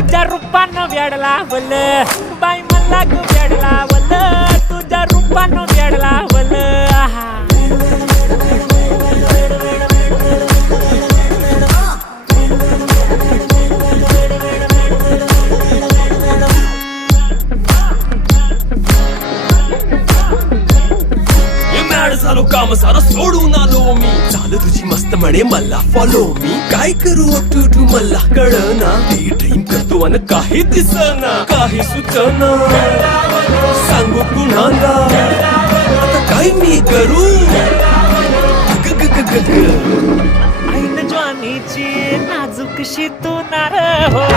तुझ्या रूपानं वेडला वल बाई मला ग वेडला वल तुझ्या रूपानं वेडला वल झालो काम सारं सोडून आलो मी चाल तुझी मस्त म्हणे मला फॉलो मी काय करू टू मला कळना ड्रीम करतो अन काही दिसना काही सुचना सांगू कुणाला आता काय मी करू ऐन ज्वानीची नाजूकशी तू नार हो